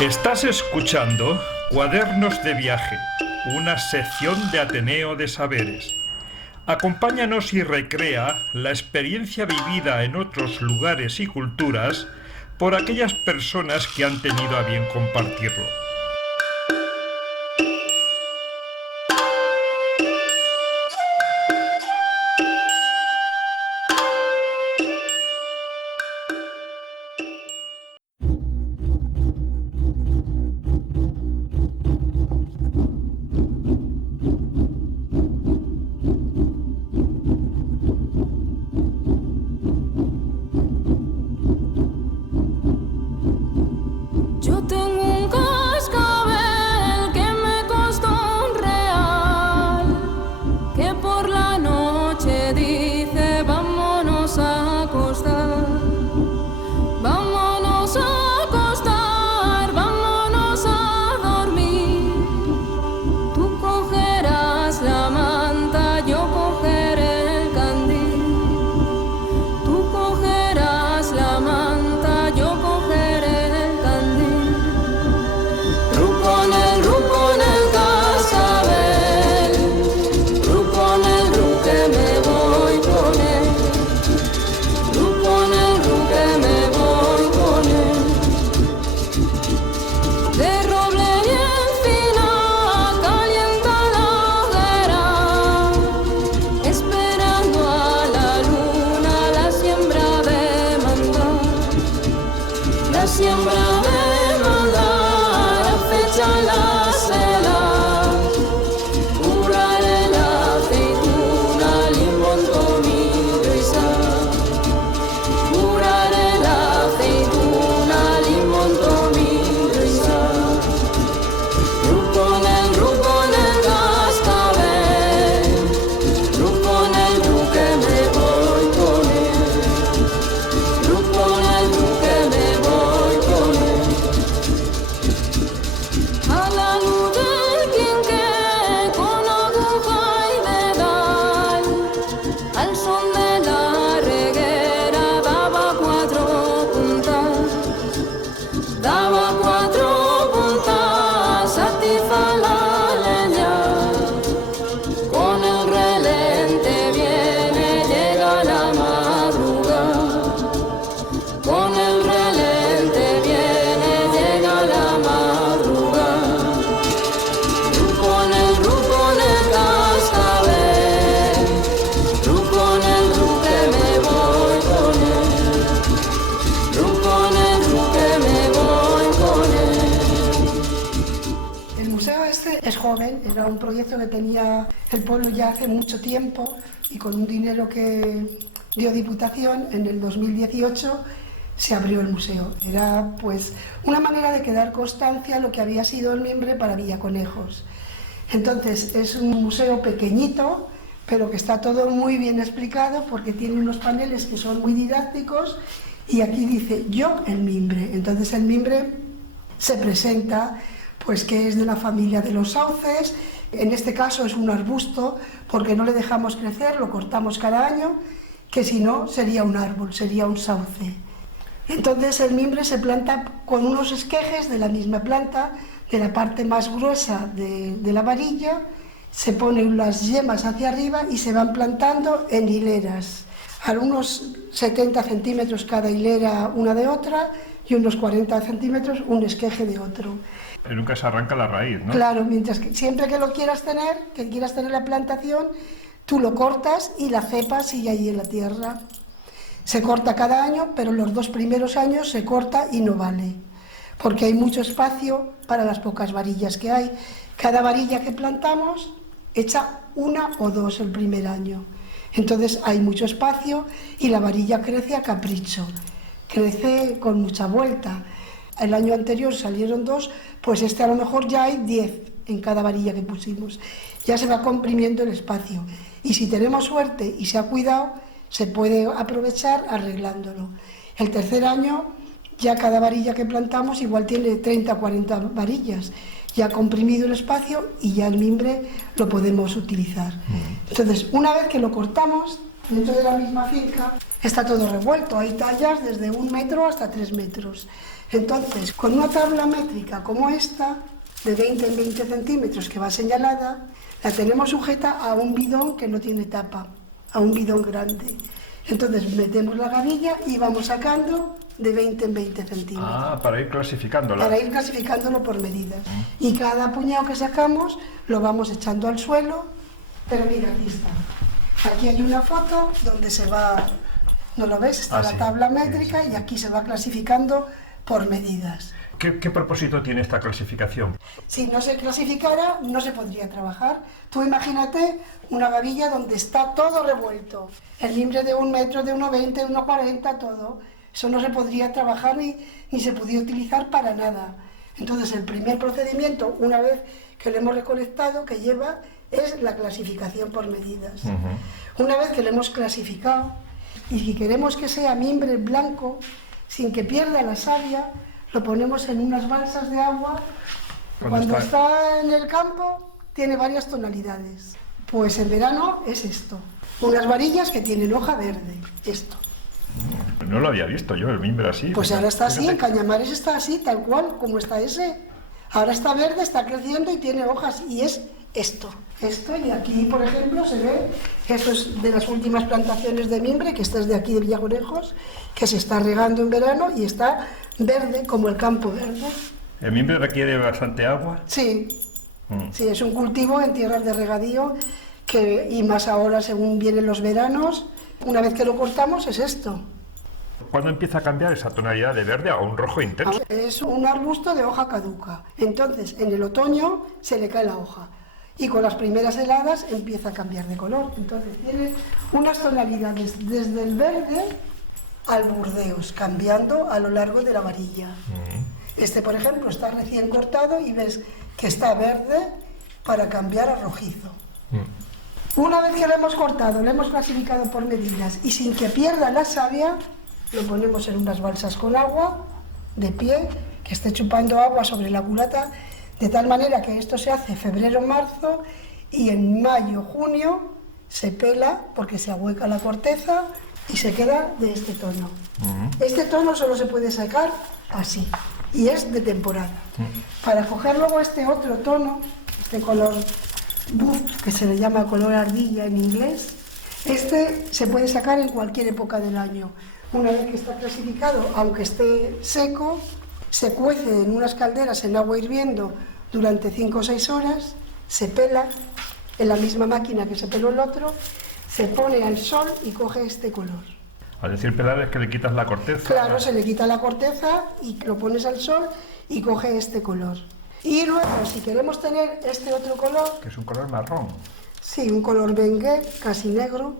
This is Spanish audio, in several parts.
Estás escuchando Cuadernos de Viaje, una sección de Ateneo de Saberes. Acompáñanos y recrea la experiencia vivida en otros lugares y culturas por aquellas personas que han tenido a bien compartirlo. Era un proyecto que tenía el pueblo ya hace mucho tiempo y con un dinero que dio Diputación en el 2018 se abrió el museo. Era pues una manera de quedar constancia lo que había sido el Mimbre para Villaconejos. Entonces es un museo pequeñito, pero que está todo muy bien explicado porque tiene unos paneles que son muy didácticos y aquí dice yo el Mimbre. Entonces el Mimbre se presenta pues que es de la familia de los sauces, en este caso es un arbusto porque no le dejamos crecer, lo cortamos cada año, que si no sería un árbol, sería un sauce. Entonces el mimbre se planta con unos esquejes de la misma planta, de la parte más gruesa de la varilla, se ponen las yemas hacia arriba y se van plantando en hileras, a unos 70 centímetros cada hilera una de otra y unos 40 centímetros un esqueje de otro. Pero nunca se arranca la raíz, ¿no? Claro, mientras que siempre que lo quieras tener, que quieras tener la plantación, tú lo cortas y la cepa sigue ahí en la tierra. Se corta cada año, pero los 2 primeros años se corta y no vale, porque hay mucho espacio para las pocas varillas que hay. Cada varilla que plantamos echa 1 o 2 el primer año. Entonces hay mucho espacio y la varilla crece a capricho, crece con mucha vuelta. El año anterior salieron 2, pues este a lo mejor ya hay 10 en cada varilla que pusimos. Ya se va comprimiendo el espacio y si tenemos suerte y se ha cuidado, se puede aprovechar arreglándolo. El tercer año ya cada varilla que plantamos igual tiene 30 o 40 varillas. Ya ha comprimido el espacio y ya el mimbre lo podemos utilizar. Entonces, una vez que lo cortamos, Dentro de la misma finca está todo revuelto, hay tallas desde 1 metro hasta 3 metros. Entonces, con una tabla métrica como esta, de 20 en 20 centímetros que va señalada, la tenemos sujeta a un bidón que no tiene tapa, a un bidón grande. Entonces metemos la gavilla y vamos sacando de 20 en 20 centímetros. Ah, para ir clasificándola. Para ir clasificándolo por medidas. Y cada puñado que sacamos lo vamos echando al suelo, pero mira, aquí está. Aquí hay una foto donde se va, ¿no lo ves? Está la sí. tabla métrica y aquí se va clasificando por medidas. ¿Qué propósito tiene esta clasificación? Si no se clasificara, no se podría trabajar. Tú imagínate una gavilla donde está todo revuelto. El mimbre de 1 metro, de 1,20, 1,40, todo. Eso no se podría trabajar ni se podría utilizar para nada. Entonces, el primer procedimiento, una vez que lo hemos recolectado, que lleva, es la clasificación por medidas. Una vez que lo hemos clasificado, y si queremos que sea mimbre blanco, sin que pierda la savia, lo ponemos en unas balsas de agua. Cuando está en el campo, tiene varias tonalidades. Pues en verano es esto. Unas varillas que tienen hoja verde, esto. No lo había visto yo, el mimbre así. Pues ahora está así, en Cañamares está así, tal cual, como está ese. Ahora está verde, está creciendo y tiene hojas, y es esto. Esto, y aquí, por ejemplo, se ve que esto es de las últimas plantaciones de mimbre, que esta es de aquí de Villaconejos, que se está regando en verano y está verde, como el campo verde. ¿El mimbre requiere bastante agua? Sí, sí, es un cultivo en tierras de regadío, y más ahora, según vienen los veranos, una vez que lo cortamos, es esto. ¿Cuándo empieza a cambiar esa tonalidad de verde a un rojo intenso? Es un arbusto de hoja caduca. Entonces, en el otoño se le cae la hoja. Y con las primeras heladas empieza a cambiar de color. Entonces tiene unas tonalidades desde el verde al burdeos, cambiando a lo largo de la varilla. Este, por ejemplo, está recién cortado y ves que está verde para cambiar a rojizo. Una vez que lo hemos cortado, lo hemos clasificado por medidas y sin que pierda la savia, lo ponemos en unas balsas con agua, de pie, que esté chupando agua sobre la culata, de tal manera que esto se hace febrero-marzo y en mayo-junio se pela porque se ahueca la corteza y se queda de este tono. Este tono solo se puede sacar así y es de temporada. Para coger luego este otro tono, este color buff, que se le llama color ardilla en inglés, este se puede sacar en cualquier época del año. Una vez que está clasificado, aunque esté seco, se cuece en unas calderas en agua hirviendo durante 5 o 6 horas, se pela en la misma máquina que se peló el otro, se pone al sol y coge este color. Al decir pelar es que le quitas la corteza. Claro, se le quita la corteza y lo pones al sol y coge este color. Y luego, si queremos tener este otro color... Que es un color marrón. Sí, un color bengué, casi negro.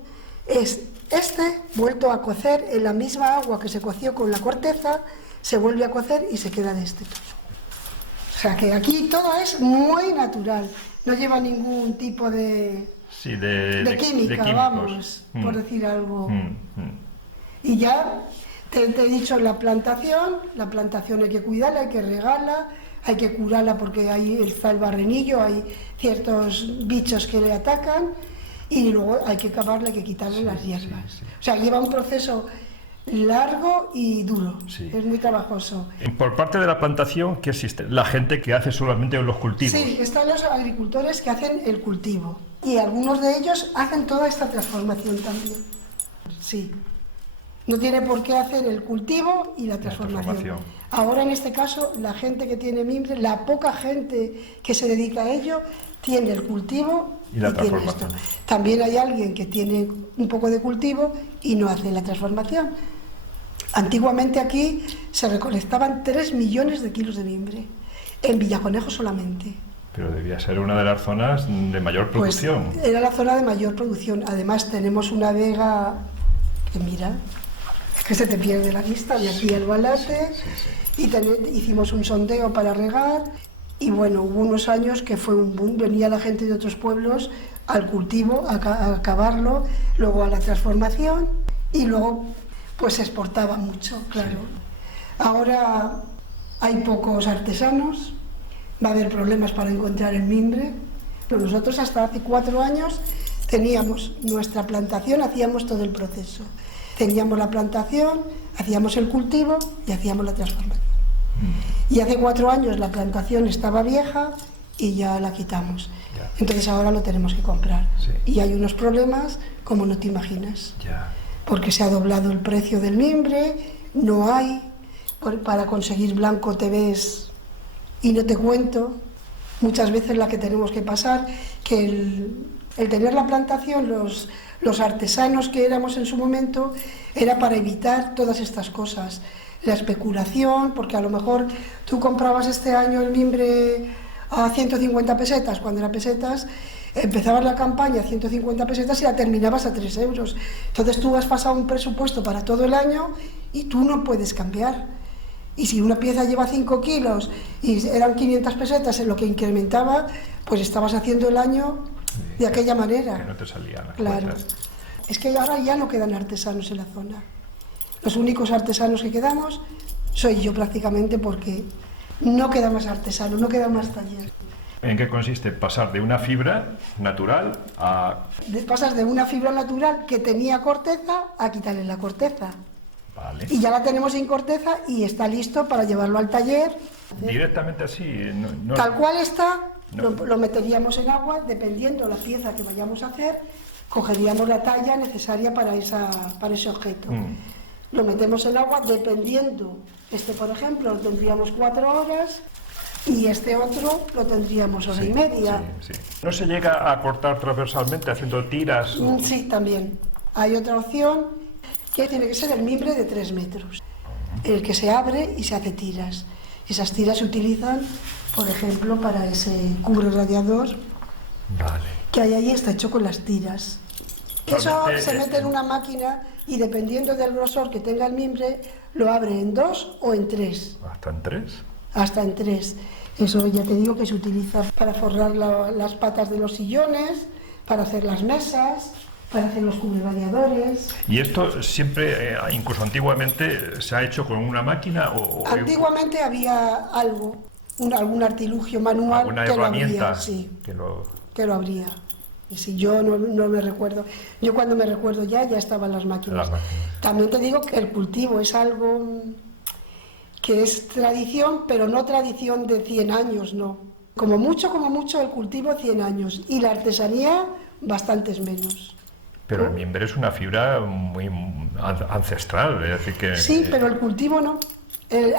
Es este vuelto a cocer en la misma agua que se coció con la corteza, se vuelve a cocer y se queda de este tono. O sea que aquí todo es muy natural, no lleva ningún tipo de, sí, de química, vamos, por decir algo. Y ya te he dicho la plantación hay que cuidarla, hay que regarla, hay que curarla porque ahí está el barrenillo, hay ciertos bichos que le atacan y luego hay que cavarla, hay que quitarle las hierbas. O sea, lleva un proceso largo y duro, es muy trabajoso. Por parte de la plantación, ¿qué existe? La gente que hace solamente los cultivos. Sí, están los agricultores que hacen el cultivo y algunos de ellos hacen toda esta transformación también. Sí, no tiene por qué hacer el cultivo y la transformación. Ahora en este caso, la gente que tiene mimbre, la poca gente que se dedica a ello, tiene el cultivo y la transformación. Tiene esto. También hay alguien que tiene un poco de cultivo y no hace la transformación. Antiguamente aquí se recolectaban 3 millones de kilos de mimbre, en Villaconejos solamente. Pero debía ser una de las zonas de mayor producción. Pues era la zona de mayor producción. Además tenemos una vega que mira, es que se te pierde la vista, de aquí al Balate, y hicimos un sondeo para regar, y bueno, hubo unos años que fue un boom, venía la gente de otros pueblos al cultivo, a cavarlo, luego a la transformación, y luego pues se exportaba mucho, claro. Ahora hay pocos artesanos, va a haber problemas para encontrar el mimbre, pero nosotros hasta hace 4 años Teníamos nuestra plantación, hacíamos todo el proceso. Teníamos la plantación, hacíamos el cultivo y hacíamos la transformación. Y hace 4 años la plantación estaba vieja y ya la quitamos. Ya. Entonces ahora lo tenemos que comprar. Sí. Y hay unos problemas como no te imaginas. Ya. Porque se ha doblado el precio del mimbre, no hay, para conseguir blanco te ves y no te cuento, muchas veces la que tenemos que pasar, que el tener la plantación, los artesanos que éramos en su momento, era para evitar todas estas cosas, la especulación, porque a lo mejor tú comprabas este año el mimbre a 150 pesetas, cuando era pesetas, empezabas la campaña a 150 pesetas y la terminabas a 3 euros. Entonces tú has pasado un presupuesto para todo el año y tú no puedes cambiar. Y si una pieza lleva 5 kilos y eran 500 pesetas en lo que incrementaba, pues estabas haciendo el año de aquella manera. Que no te salían las Claro. cuentas. Es que ahora ya no quedan artesanos en la zona. Los únicos artesanos que quedamos soy yo prácticamente, porque no queda más artesano, no queda más taller. ¿En qué consiste pasar de una fibra natural a...? Pasas de una fibra natural que tenía corteza a quitarle la corteza. Vale. Y ya la tenemos sin corteza y está listo para llevarlo al taller. Directamente así. No... Tal cual está, No. lo meteríamos en agua, dependiendo la pieza que vayamos a hacer, cogeríamos la talla necesaria para ese objeto. Lo metemos en agua, dependiendo, por ejemplo, lo tendríamos 4 horas y este otro lo tendríamos hora y media. Sí. ¿No se llega a cortar transversalmente haciendo tiras? Sí, también. Hay otra opción, que tiene que ser el mimbre de 3 metros, el que se abre y se hace tiras. Esas tiras se utilizan, por ejemplo, para ese cubre radiador Vale. que hay ahí, está hecho con las tiras. Eso Realmente, se mete en una máquina y dependiendo del grosor que tenga el mimbre, lo abre en 2 o en 3. ¿Hasta en 3? Hasta en 3. Eso ya te digo que se utiliza para forrar las patas de los sillones, para hacer las mesas, para hacer los cubreradiadores. ¿Y esto siempre, incluso antiguamente, se ha hecho con una máquina o Antiguamente había algo, algún artilugio manual una que lo herramienta abría, sí, que lo... que lo abría. Y si yo no me recuerdo, yo cuando me recuerdo ya estaban las máquinas. También te digo que el cultivo es algo que es tradición, pero no tradición de 100 años, no. Como mucho, el cultivo 100 años y la artesanía bastantes menos. Pero el mimbre es una fibra muy ancestral, es decir que... Sí, pero el cultivo no.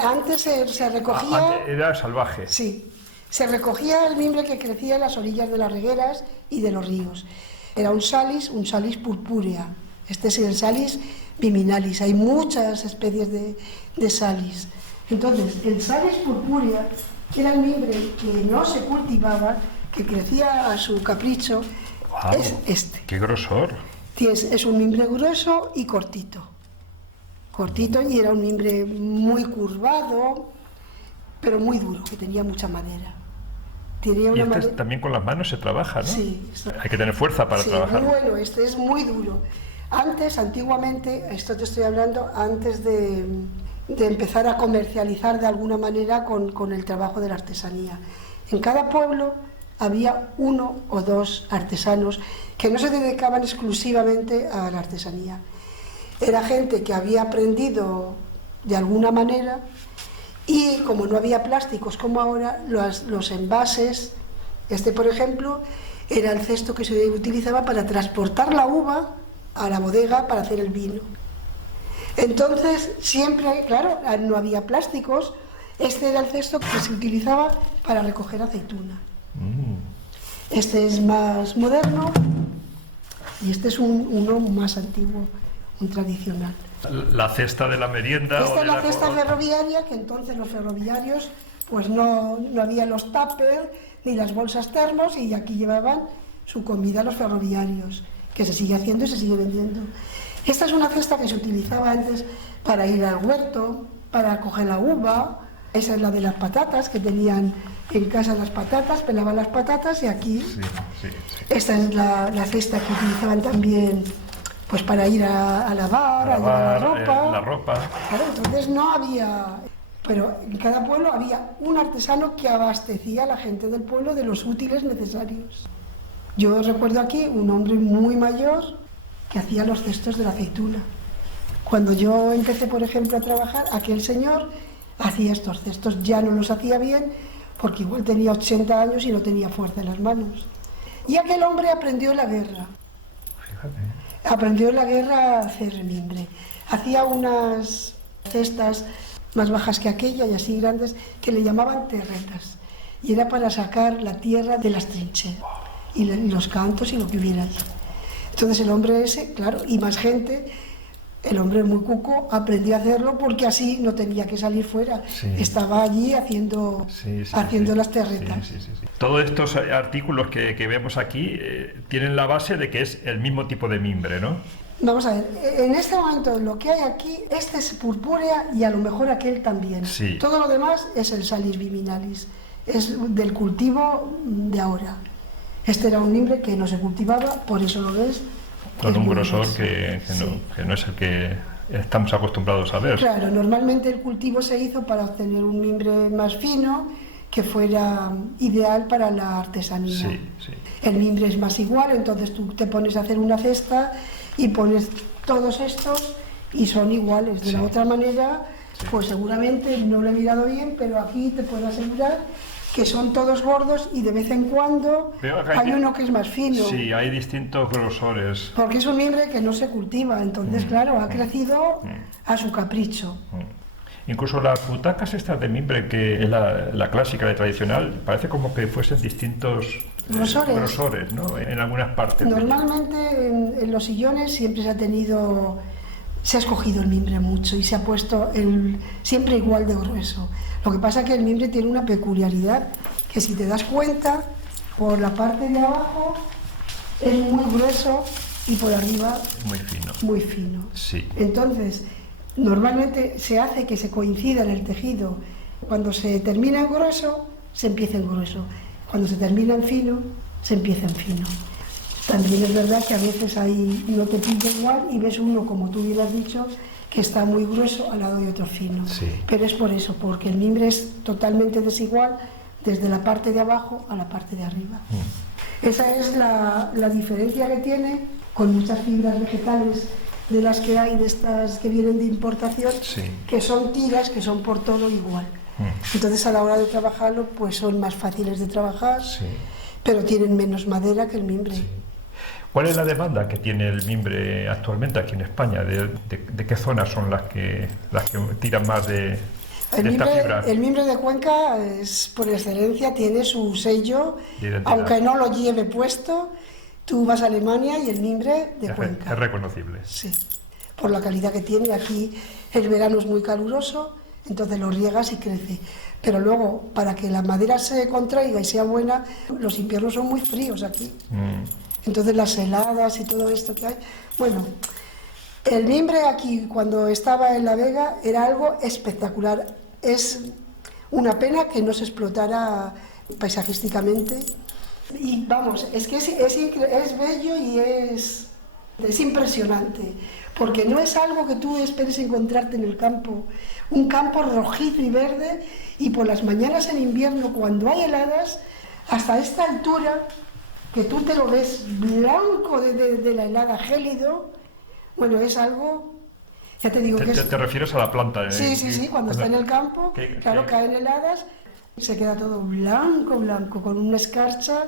Antes se recogía... Antes era salvaje. Sí, se recogía el mimbre que crecía en las orillas de las regueras y de los ríos. Era un salis purpúrea. Este es el salis viminalis. Hay muchas especies de salis. Entonces, el salis purpúrea, que era el mimbre que no se cultivaba, que crecía a su capricho, Wow, es este. ¡Qué grosor! Es un mimbre grueso y cortito. Cortito, y era un mimbre muy curvado, pero muy duro, que tenía mucha madera. Tenía Y una también con las manos se trabaja, ¿no? Sí. Hay que tener fuerza para trabajar. Bueno, este es muy duro. Antiguamente, esto te estoy hablando antes de empezar a comercializar de alguna manera con el trabajo de la artesanía. En cada pueblo había 1 o 2 artesanos que no se dedicaban exclusivamente a la artesanía. Era gente que había aprendido de alguna manera y como no había plásticos como ahora, los envases, por ejemplo, era el cesto que se utilizaba para transportar la uva a la bodega para hacer el vino. Entonces, siempre, claro, no había plásticos, este era el cesto que se utilizaba para recoger aceituna. Este es más moderno y este es uno más antiguo, un tradicional. La cesta de la merienda. Esta es la cesta ferroviaria, que entonces los ferroviarios pues no había los tuppers ni las bolsas termos y aquí llevaban su comida los ferroviarios, que se sigue haciendo y se sigue vendiendo. Esta es una cesta que se utilizaba antes para ir al huerto, para coger la uva. Esa es la de las patatas, que tenían en casa las patatas, pelaban las patatas y aquí... Sí. Esta es la cesta que utilizaban también pues para ir a lavar, a llevar la ropa. Claro, entonces no había... Pero en cada pueblo había un artesano que abastecía a la gente del pueblo de los útiles necesarios. Yo recuerdo aquí un hombre muy mayor que hacía los cestos de la aceituna. Cuando yo empecé, por ejemplo, a trabajar, aquel señor hacía estos cestos, ya no los hacía bien, porque igual tenía 80 años y no tenía fuerza en las manos. Y aquel hombre aprendió en la guerra. Fíjate. Aprendió en la guerra a hacer mimbre. Hacía unas cestas más bajas que aquella y así grandes, que le llamaban terretas. Y era para sacar la tierra de las trincheras y los cantos y lo que hubiera allí. Entonces el hombre ese, claro, y más gente, el hombre muy cuco aprendió a hacerlo porque así no tenía que salir fuera. Sí. Estaba allí haciendo las terretas. Sí. Todos estos artículos que vemos aquí tienen la base de que es el mismo tipo de mimbre, ¿no? Vamos a ver, en este momento lo que hay aquí, este es purpúrea y a lo mejor aquel también. Sí. Todo lo demás es el Salis viminalis, es del cultivo de ahora. Este era un mimbre que no se cultivaba, por eso lo ves. Con un grosor que no es el que estamos acostumbrados a ver. Claro, normalmente el cultivo se hizo para obtener un mimbre más fino, que fuera ideal para la artesanía. Sí. El mimbre es más igual, entonces tú te pones a hacer una cesta y pones todos estos y son iguales. De la otra manera, pues seguramente no lo he mirado bien, pero aquí te puedo asegurar que son todos gordos y de vez en cuando hay uno que es más fino. Sí, hay distintos grosores. Porque es un mimbre que no se cultiva, entonces claro, ha crecido a su capricho. Incluso las butacas estas de mimbre, que es la clásica, la tradicional, parece como que fuesen distintos grosores, ¿no? En algunas partes. Normalmente en los sillones siempre se ha escogido el mimbre mucho y se ha puesto siempre igual de grueso. Lo que pasa es que el mimbre tiene una peculiaridad, que si te das cuenta, por la parte de abajo es muy grueso y por arriba muy fino. Sí. Entonces, normalmente se hace que se coincida en el tejido. Cuando se termina en grueso, se empieza en grueso. Cuando se termina en fino, se empieza en fino. También es verdad que a veces no te pinta igual y ves uno, como tú hubieras dicho, que está muy grueso al lado de otro fino. Sí. Pero es por eso, porque el mimbre es totalmente desigual desde la parte de abajo a la parte de arriba. Esa es la diferencia que tiene con muchas fibras vegetales de las que hay, de estas que vienen de importación, que son tiras, que son por todo igual. Entonces a la hora de trabajarlo, pues son más fáciles de trabajar, pero tienen menos madera que el mimbre. ¿Cuál es la demanda que tiene el mimbre actualmente aquí en España? ¿De qué zonas son las que tiran más de esta fibra? El mimbre de Cuenca es, por excelencia, tiene su sello, aunque no lo lleve puesto. Tú vas a Alemania y el mimbre de Cuenca. Es reconocible. Sí, por la calidad que tiene. Aquí el verano es muy caluroso, entonces lo riegas y crece. Pero luego, para que la madera se contraiga y sea buena, los inviernos son muy fríos aquí. Entonces las heladas y todo esto que hay... Bueno, el mimbre aquí, cuando estaba en La Vega, era algo espectacular. Es una pena que no se explotara paisajísticamente. Y vamos, es que es bello y es impresionante, porque no es algo que tú esperes encontrarte en el campo. Un campo rojizo y verde, y por las mañanas en invierno, cuando hay heladas, hasta esta altura, que tú te lo ves blanco de la helada, gélido, bueno, es algo, ya te digo que es... ¿Te refieres a la planta? Sí, cuando está en el campo, caen heladas, se queda todo blanco, con una escarcha.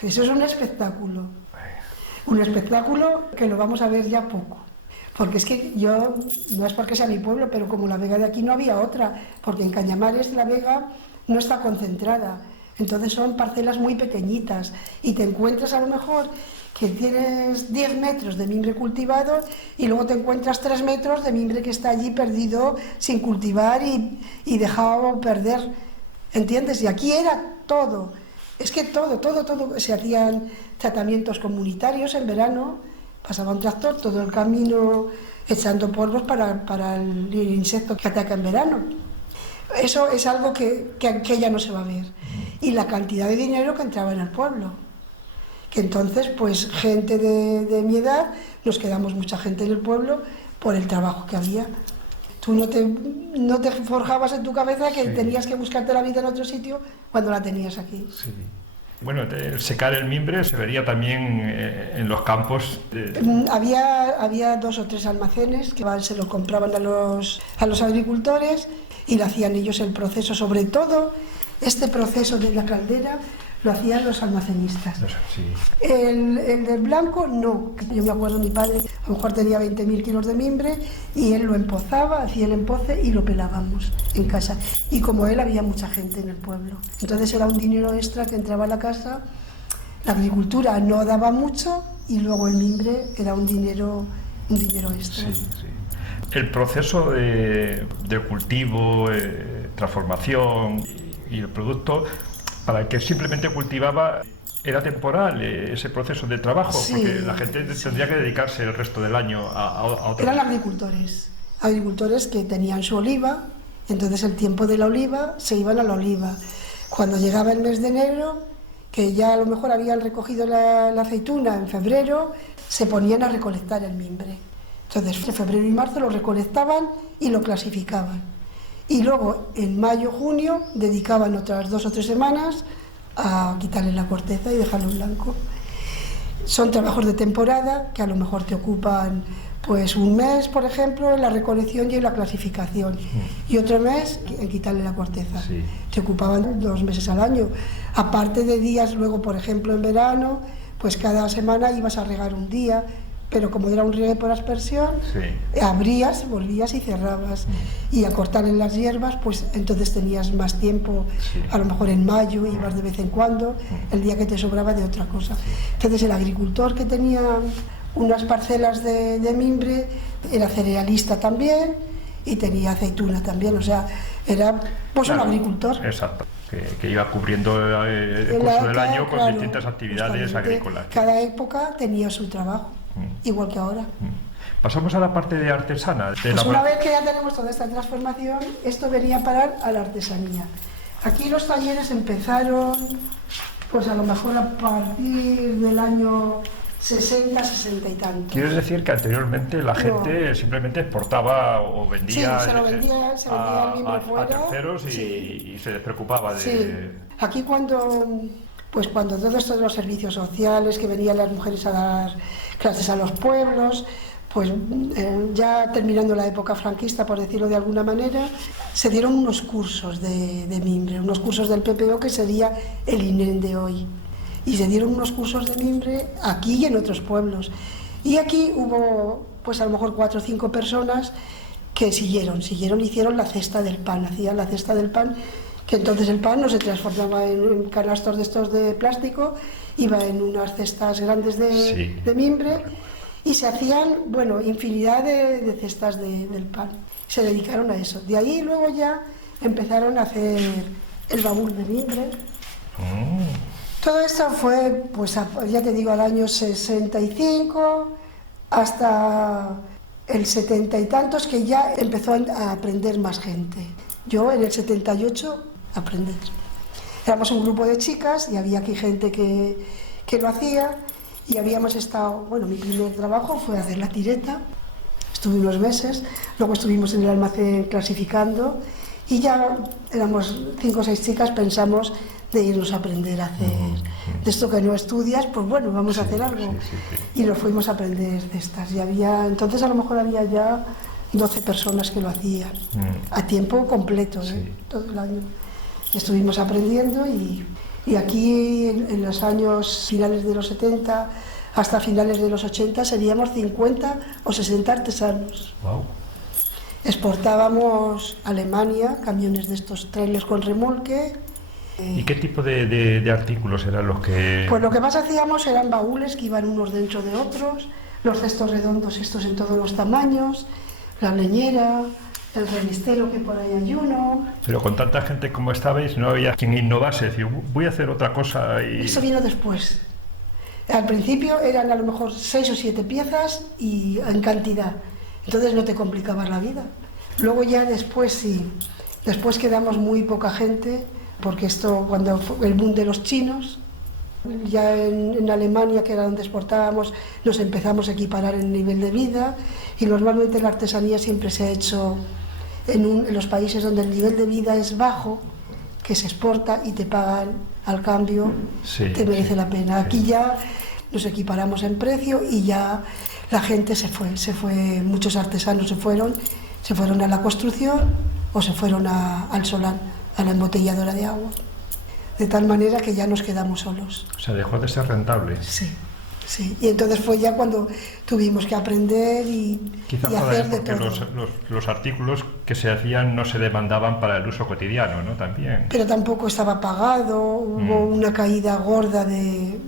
Eso es un espectáculo que lo vamos a ver ya poco. Porque es que yo, no es porque sea mi pueblo, pero como La Vega de aquí no había otra, porque en Cañamares La Vega no está concentrada. Entonces son parcelas muy pequeñitas y te encuentras a lo mejor que tienes 10 metros de mimbre cultivado y luego te encuentras 3 metros de mimbre que está allí perdido sin cultivar y dejado perder, ¿entiendes? Y aquí era todo, es que todo, se hacían tratamientos comunitarios en verano, pasaba un tractor todo el camino echando polvos para el insecto que ataca en verano. Eso es algo que ya no se va a ver. Y la cantidad de dinero que entraba en el pueblo. Que entonces, pues, gente de mi edad, nos quedamos mucha gente en el pueblo por el trabajo que había. Tú no te forjabas en tu cabeza que tenías que buscarte la vida en otro sitio cuando la tenías aquí. Sí. Bueno, el secar el mimbre se vería también en los campos. Había 2 o 3 almacenes que se lo compraban a los agricultores y lo hacían ellos el proceso. Sobre todo, este proceso de la caldera lo hacían los almacenistas. Sí. El del blanco no. Yo me acuerdo, mi padre a lo mejor tenía 20.000 kilos de mimbre y él lo empozaba, hacía el empoce y lo pelábamos en casa. Y como él, había mucha gente en el pueblo. Entonces era un dinero extra que entraba a la casa. La agricultura no daba mucho y luego el mimbre era un dinero extra. Sí, sí. El proceso de cultivo, transformación y el producto, para el que simplemente cultivaba, era temporal ese proceso de trabajo, Sí, porque la gente tendría que dedicarse el resto del año a otra Eran cosa. agricultores que tenían su oliva, entonces el tiempo de la oliva se iban a la oliva. Cuando llegaba el mes de enero, que ya a lo mejor habían recogido la aceituna en febrero, se ponían a recolectar el mimbre. Entonces, en febrero y marzo lo recolectaban y lo clasificaban. Y luego, en mayo, junio, dedicaban otras 2 o 3 semanas a quitarle la corteza y dejarlo en blanco. Son trabajos de temporada que a lo mejor te ocupan pues un mes, por ejemplo, en la recolección y en la clasificación, y otro mes en quitarle la corteza. Sí. Te ocupaban 2 meses al año. Aparte de días, luego, por ejemplo, en verano, pues cada semana ibas a regar un día, pero como era un riego por aspersión, Sí. abrías, volvías y cerrabas. Y a cortar en las hierbas, pues entonces tenías más tiempo, Sí. a lo mejor en mayo ibas de vez en cuando, el día que te sobraba de otra cosa. Entonces el agricultor que tenía unas parcelas de mimbre era cerealista también y tenía aceituna también, o sea, era pues Claro, un agricultor. Exacto, que iba cubriendo el curso del año con distintas actividades justamente, agrícolas. Cada época tenía su trabajo, igual que ahora. Pasamos a la parte de artesana. Pues una vez que ya tenemos toda esta transformación, esto venía a parar a la artesanía. Aquí los talleres empezaron, pues a lo mejor a partir del año 60, 60 y tantos. ¿Quieres decir que anteriormente la gente simplemente exportaba o vendía, Sí, se vendía el mimbre a fuera. terceros y, Sí. y se despreocupaba de... Sí. Aquí cuando todo esto de los servicios sociales, que venían las mujeres a dar clases a los pueblos, pues ya terminando la época franquista, por decirlo de alguna manera, se dieron unos cursos de mimbre, unos cursos del PPO que sería el INEM de hoy. Y se dieron unos cursos de mimbre aquí y en otros pueblos. Y aquí hubo, pues a lo mejor 4 o 5 personas que siguieron, hicieron la cesta del pan, hacían la cesta del pan, que entonces el pan no se transformaba en canastos de estos de plástico, iba en unas cestas grandes de mimbre, y se hacían, bueno, infinidad de cestas del pan. Se dedicaron a eso. De ahí luego ya empezaron a hacer el baúl de mimbre. Todo esto fue, pues ya te digo, al año 65 hasta el 70 y tantos, que ya empezó a aprender más gente. Yo en el 78 aprendí. Éramos un grupo de chicas y había aquí gente que lo hacía, y habíamos estado, bueno, mi primer trabajo fue hacer la tireta, estuve unos meses, luego estuvimos en el almacén clasificando y ya éramos 5 o 6 chicas, pensamos de irnos a aprender a hacer de esto que no estudias, pues bueno, vamos a hacer algo. Y lo fuimos a aprender de estas. Y entonces a lo mejor había ya 12 personas que lo hacían, a tiempo completo, todo el año. Y estuvimos aprendiendo y aquí en los años finales de los 70 hasta finales de los 80 seríamos 50 o 60 artesanos. Wow. Exportábamos a Alemania camiones de estos trailers con remolque. ¿Y qué tipo de artículos eran los que...? Pues lo que más hacíamos eran baúles que iban unos dentro de otros, los cestos redondos estos en todos los tamaños, la leñera, el revistero, que por ahí hay uno. Pero con tanta gente como estabais, no había quien innovase, decir, voy a hacer otra cosa y... Eso vino después. Al principio eran a lo mejor 6 o 7 piezas y en cantidad, entonces no te complicabas la vida. Luego ya después sí, después quedamos muy poca gente, porque esto, cuando fue el boom de los chinos, ya en Alemania, que era donde exportábamos, nos empezamos a equiparar en nivel de vida, y normalmente la artesanía siempre se ha hecho en los países donde el nivel de vida es bajo, que se exporta y te pagan al cambio, Sí, te merece sí, la pena. Aquí ya nos equiparamos en precio y ya la gente se fue, muchos artesanos se fueron a la construcción o se fueron al Solán, a la embotelladora de agua. De tal manera que ya nos quedamos solos. O sea, dejó de ser rentable. Sí, sí. Y entonces fue ya cuando tuvimos que aprender y hacer de porque todo. los artículos que se hacían no se demandaban para el uso cotidiano, ¿no? También. Pero tampoco estaba pagado, hubo una caída gorda de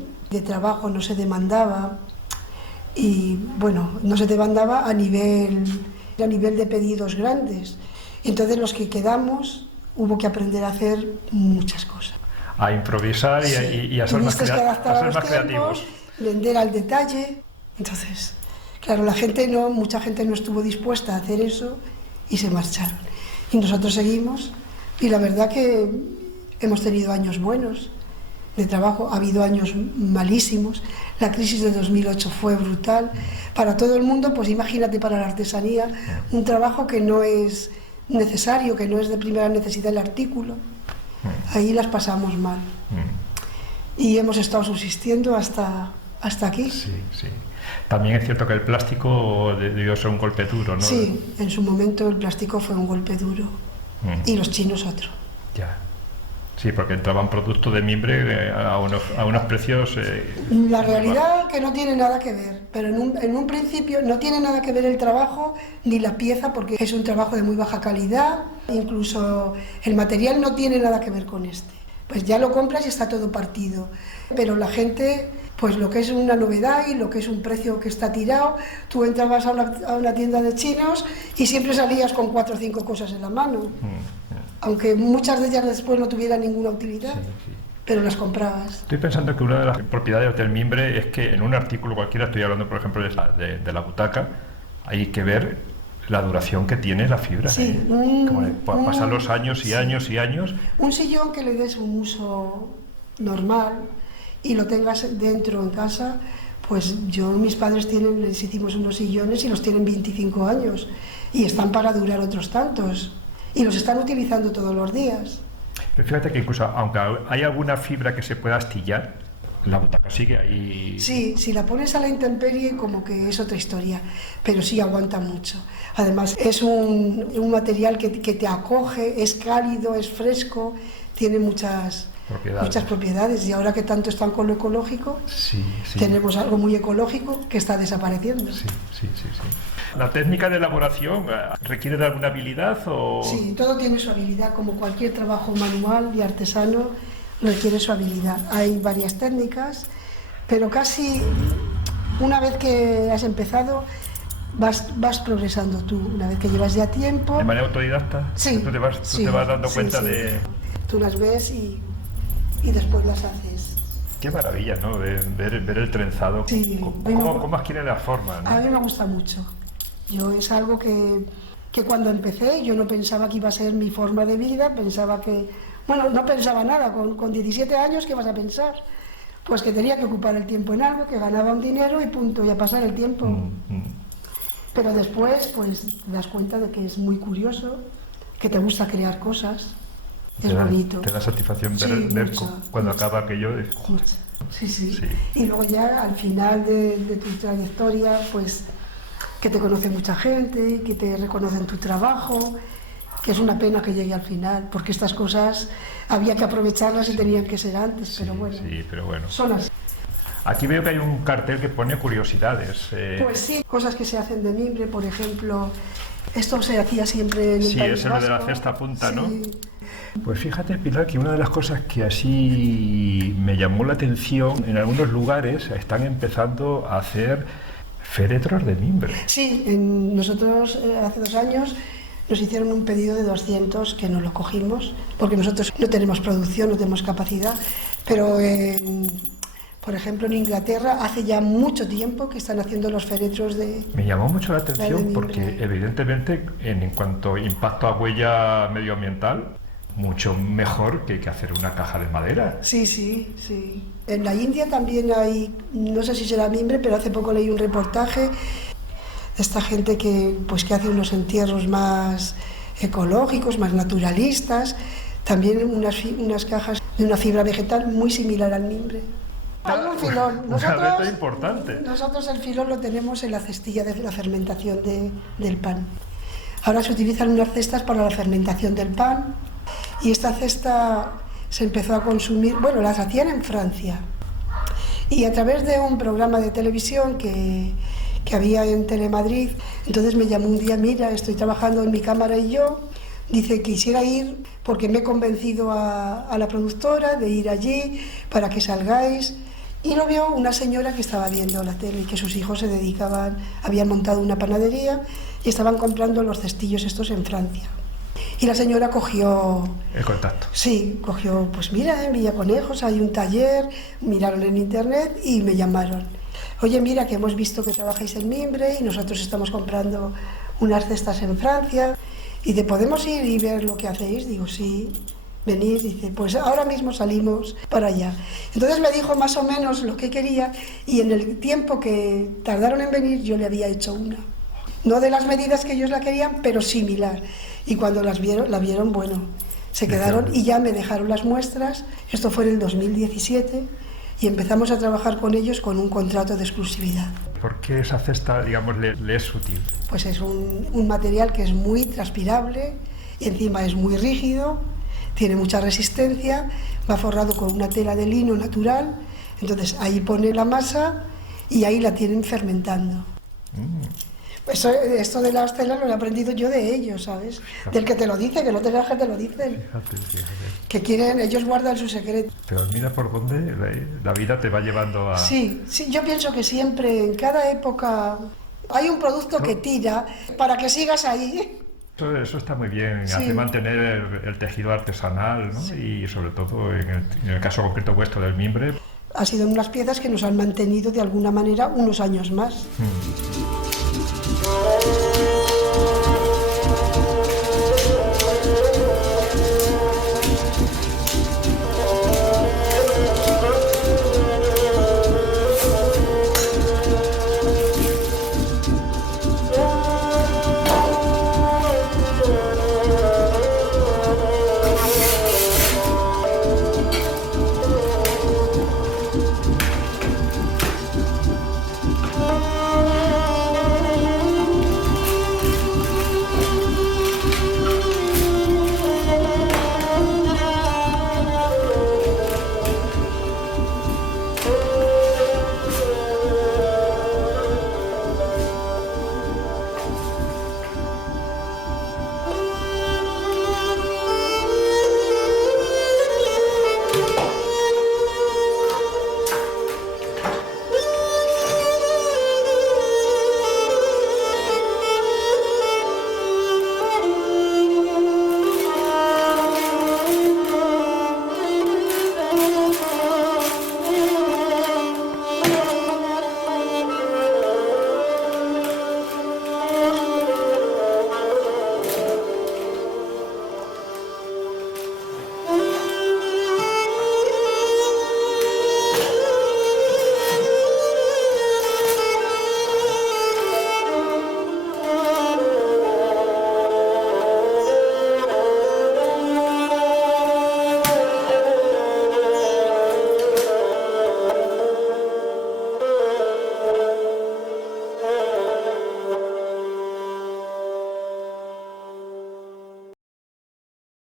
trabajo, no se demandaba. Y bueno, no se demandaba a nivel de pedidos grandes. Entonces los que quedamos hubo que aprender a hacer muchas cosas. A improvisar y a ser más, creativos. Vender al detalle. Entonces, claro, mucha gente no estuvo dispuesta a hacer eso y se marcharon. Y nosotros seguimos y la verdad que hemos tenido años buenos de trabajo, ha habido años malísimos. La crisis de 2008 fue brutal para todo el mundo, pues imagínate para la artesanía, un trabajo que no es necesario, que no es de primera necesidad el artículo. Ahí las pasamos mal. Y hemos estado subsistiendo hasta aquí. Sí, sí. También es cierto que el plástico debió ser un golpe duro, ¿no? Sí, en su momento el plástico fue un golpe duro. Y los chinos otro. Ya. Sí, porque entraban productos de mimbre a unos precios... La realidad que no tiene nada que ver, pero en un principio no tiene nada que ver el trabajo ni la pieza, porque es un trabajo de muy baja calidad, incluso el material no tiene nada que ver con este. Pues ya lo compras y está todo partido, pero la gente, pues lo que es una novedad y lo que es un precio que está tirado, tú entrabas a una tienda de chinos y siempre salías con 4 o 5 cosas en la mano. Aunque muchas de ellas después no tuvieran ninguna utilidad, sí. Pero las comprabas. Estoy pensando que una de las propiedades del mimbre es que en un artículo cualquiera, estoy hablando por ejemplo de la butaca, hay que ver la duración que tiene la fibra. Sí, pasan los años y años y años. Un sillón que le des un uso normal y lo tengas dentro en casa, pues mis padres les hicimos unos sillones y los tienen 25 años y están para durar otros tantos. Y los están utilizando todos los días. Pero fíjate que incluso, aunque hay alguna fibra que se pueda astillar, la butaca sigue ahí. Sí, si la pones a la intemperie como que es otra historia, pero sí aguanta mucho. Además es un material que te acoge, es cálido, es fresco, tiene muchas propiedades y ahora que tanto están con lo ecológico, sí. tenemos algo muy ecológico que está desapareciendo. Sí. ¿La técnica de elaboración requiere de alguna habilidad o...? Sí, todo tiene su habilidad, como cualquier trabajo manual y artesano requiere su habilidad. Hay varias técnicas, pero casi una vez que has empezado vas progresando tú, una vez que llevas ya tiempo. ¿De manera autodidacta? Sí. Tú te vas dando cuenta de... Tú las ves y después las haces. Qué maravilla, ¿no? Ver el trenzado, sí, cómo adquiere la forma, ¿no? A mí me gusta mucho. Es algo que cuando empecé yo no pensaba que iba a ser mi forma de vida, pensaba que... Bueno, no pensaba nada, con 17 años, ¿qué vas a pensar? Pues que tenía que ocupar el tiempo en algo, que ganaba un dinero y punto, y a pasar el tiempo. Pero después, pues, te das cuenta de que es muy curioso, que te gusta crear cosas, es bonito. Te da satisfacción ver cuando acaba aquello. Sí. Y luego ya, al final de tu trayectoria, pues... que te conoce mucha gente, que te reconocen tu trabajo, que es una pena que llegue al final, porque estas cosas había que aprovecharlas y tenían que ser antes, pero bueno. Son así. Aquí veo que hay un cartel que pone curiosidades. Pues sí, cosas que se hacen de mimbre, por ejemplo, esto se hacía siempre en el País Vasco. Sí, es lo de la cesta punta, ¿no? Pues fíjate, Pilar, que una de las cosas que así me llamó la atención, en algunos lugares están empezando a hacer féretros de mimbre. Sí, nosotros hace 2 años nos hicieron un pedido de 200 que no lo cogimos, porque nosotros no tenemos producción, no tenemos capacidad, pero por ejemplo en Inglaterra hace ya mucho tiempo que están haciendo los féretros de... Me llamó mucho la atención porque evidentemente en cuanto a impacto a huella medioambiental, mucho mejor que hacer una caja de madera. Sí. En la India también hay, no sé si será mimbre, pero hace poco leí un reportaje de esta gente que hace unos entierros más ecológicos, más naturalistas. También unas cajas de una fibra vegetal muy similar al mimbre. Hay un filón. Una beta importante. Nosotros el filón lo tenemos en la cestilla de la fermentación del pan. Ahora se utilizan unas cestas para la fermentación del pan y esta cesta se empezó a consumir, bueno, las hacían en Francia. Y a través de un programa de televisión que había en Telemadrid, entonces me llamó un día, mira, estoy trabajando en mi cámara y yo, dice, quisiera ir porque me he convencido a la productora de ir allí para que salgáis. Y lo vio una señora que estaba viendo la tele y que sus hijos se dedicaban, habían montado una panadería y estaban comprando los cestillos estos en Francia. Y la señora cogió... El contacto. Sí, cogió, pues mira, en Villaconejos hay un taller, miraron en internet y me llamaron. Oye, mira, que hemos visto que trabajáis en mimbre y nosotros estamos comprando unas cestas en Francia y te podemos ir y ver lo que hacéis. Digo, sí. Venir, dice, pues ahora mismo salimos para allá. Entonces me dijo más o menos lo que quería y en el tiempo que tardaron en venir yo le había hecho una. No de las medidas que ellos la querían, pero similar. Y cuando la vieron, bueno, se quedaron y ya me dejaron las muestras. Esto fue en el 2017 y empezamos a trabajar con ellos con un contrato de exclusividad. ¿Por qué esa cesta, digamos, le es útil? Pues es un material que es muy transpirable y encima es muy rígido. Tiene mucha resistencia, va forrado con una tela de lino natural, entonces ahí pone la masa y ahí la tienen fermentando. Pues esto de las telas lo he aprendido yo de ellos, ¿sabes? Del que te lo dice, que no te dejas, te lo dicen. Fíjate. Que quieren, ellos guardan su secreto. Pero mira por dónde la vida te va llevando a... Sí, yo pienso que siempre, en cada época, hay un producto que tira para que sigas ahí. Eso está muy bien, Sí. hace mantener el tejido artesanal, ¿no? Sí. Y sobre todo en el caso concreto vuestro del mimbre. Ha sido unas piezas que nos han mantenido de alguna manera unos años más.